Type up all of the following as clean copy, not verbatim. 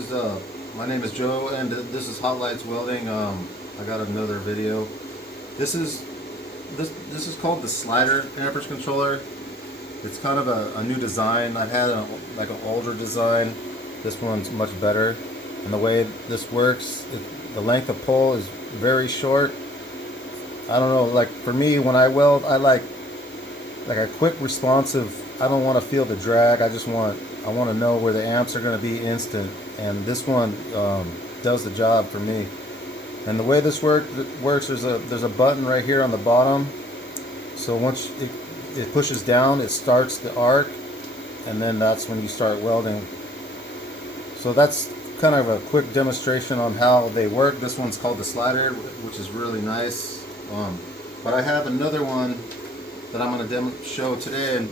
is my name is Joe, and this is Hot Lights Welding. I got another video. This is called the slider amperage controller. It's kind of a new design. I had like an older design. This one's much better, and the way this works, the length of pole is very short. I don't know, like for me when I weld, I like a quick responsive. I don't want to feel the drag. I want to know where the amps are going to be instant, and this one does the job for me. And the way this works, there's a button right here on the bottom. So once it pushes down, it starts the arc, and then that's when you start welding. So that's kind of a quick demonstration on how they work. This one's called the slider, which is really nice. But I have another one that I'm going to show today, and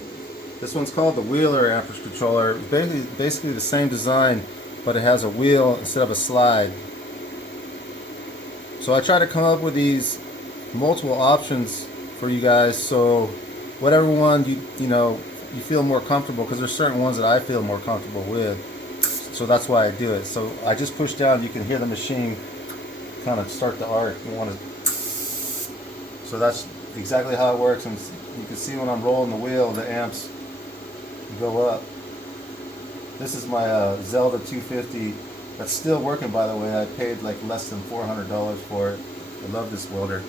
this one's called the Wheeler amperage controller. Basically the same design, but it has a wheel instead of a slide. So I try to come up with these multiple options for you guys, so whatever one you feel more comfortable, because there's certain ones that I feel more comfortable with. So that's why I do it. So I just push down, you can hear the machine kind of start the arc. So that's exactly how it works, and you can see when I'm rolling the wheel, the amps go up. This is my Zelda 250. That's still working, by the way. I paid like less than $400 for it. I love this welder.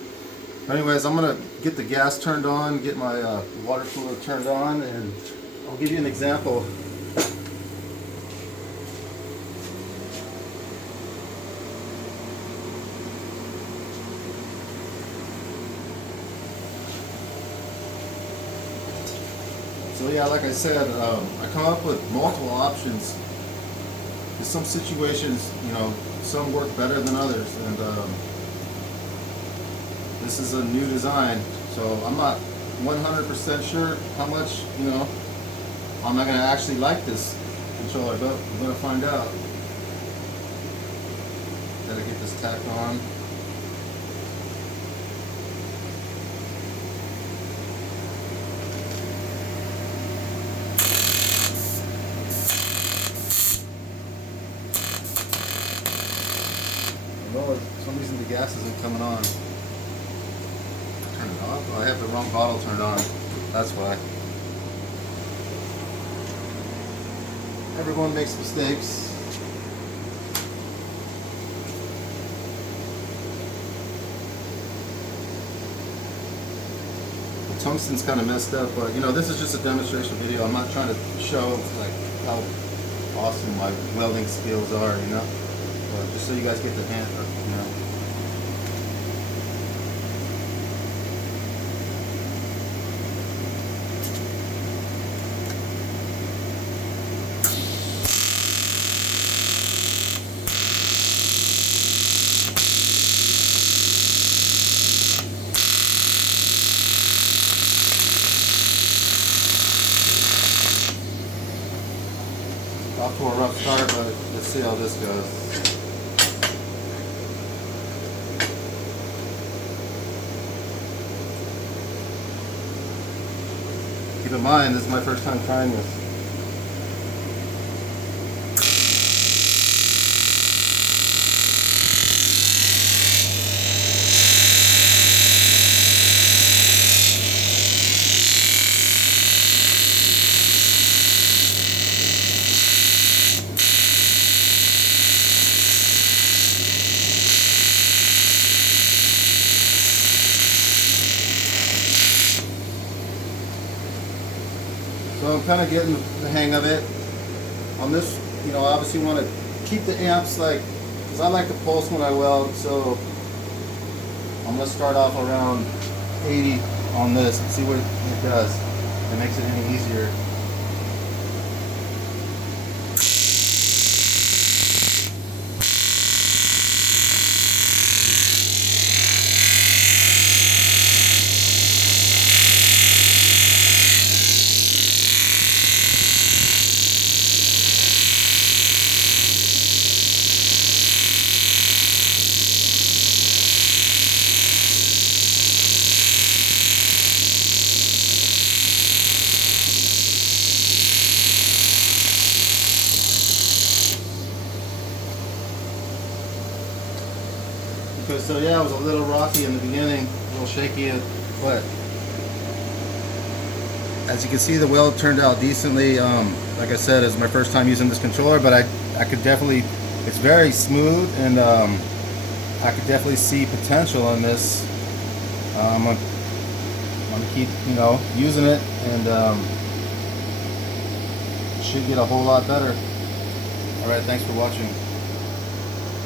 Anyways, I'm gonna get the gas turned on, get my water cooler turned on, and I'll give you an example. So yeah, like I said, I come up with multiple options. In some situations, some work better than others, and this is a new design, so I'm not 100% sure how much, I'm not going to actually like this controller, but I'm going to find out. Gotta get this tacked on. For some reason the gas isn't coming on. Turn it off? Oh, I have the wrong bottle turned on. That's why. Everyone makes mistakes. The tungsten's kind of messed up, but this is just a demonstration video. I'm not trying to show like how awesome my welding skills are, just so you guys get the hint of, off to a rough start, but let's see how this goes. Keep in mind, this is my first time trying this. So I'm kind of getting the hang of it. On this, obviously want to keep the amps because I like to pulse when I weld, so I'm going to start off around 80 on this and see what it does. If it makes it any easier. Okay, so yeah, it was a little rocky in the beginning, a little shaky, but as you can see, the weld turned out decently. Like I said, it's my first time using this controller, but I could definitely, it's very smooth, and I could definitely see potential in this. I'm gonna keep, using it, and it should get a whole lot better. All right, thanks for watching.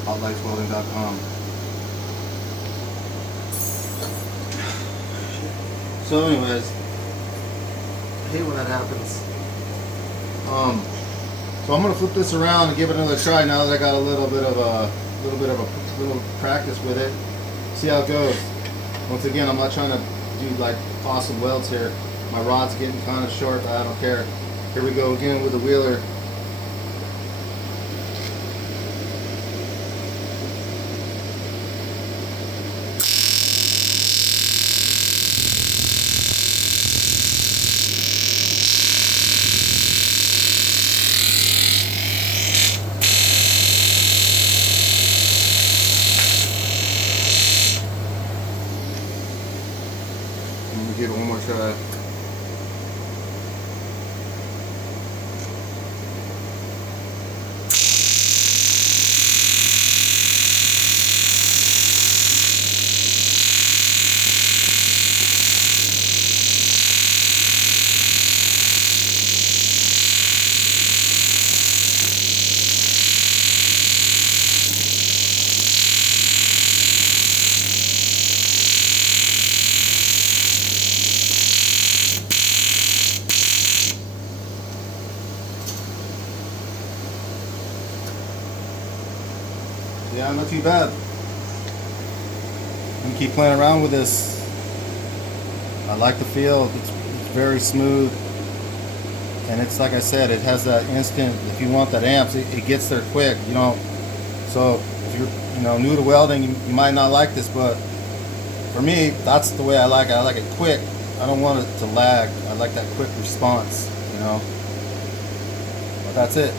HotLightsWelding.com. So anyways, I hate when that happens. So I'm gonna flip this around and give it another try now that I got a little bit of practice with it. See how it goes. Once again, I'm not trying to do like awesome welds here. My rod's getting kind of short, but I don't care. Here we go again with the wheeler. Let me give it one more try. Yeah, not too bad. I'm gonna keep playing around with this. I like the feel. It's very smooth, and it's like I said, it has that instant. If you want that amps, it gets there quick. So if you're new to welding, you might not like this, but for me, that's the way I like it. I like it quick. I don't want it to lag. I like that quick response. But that's it.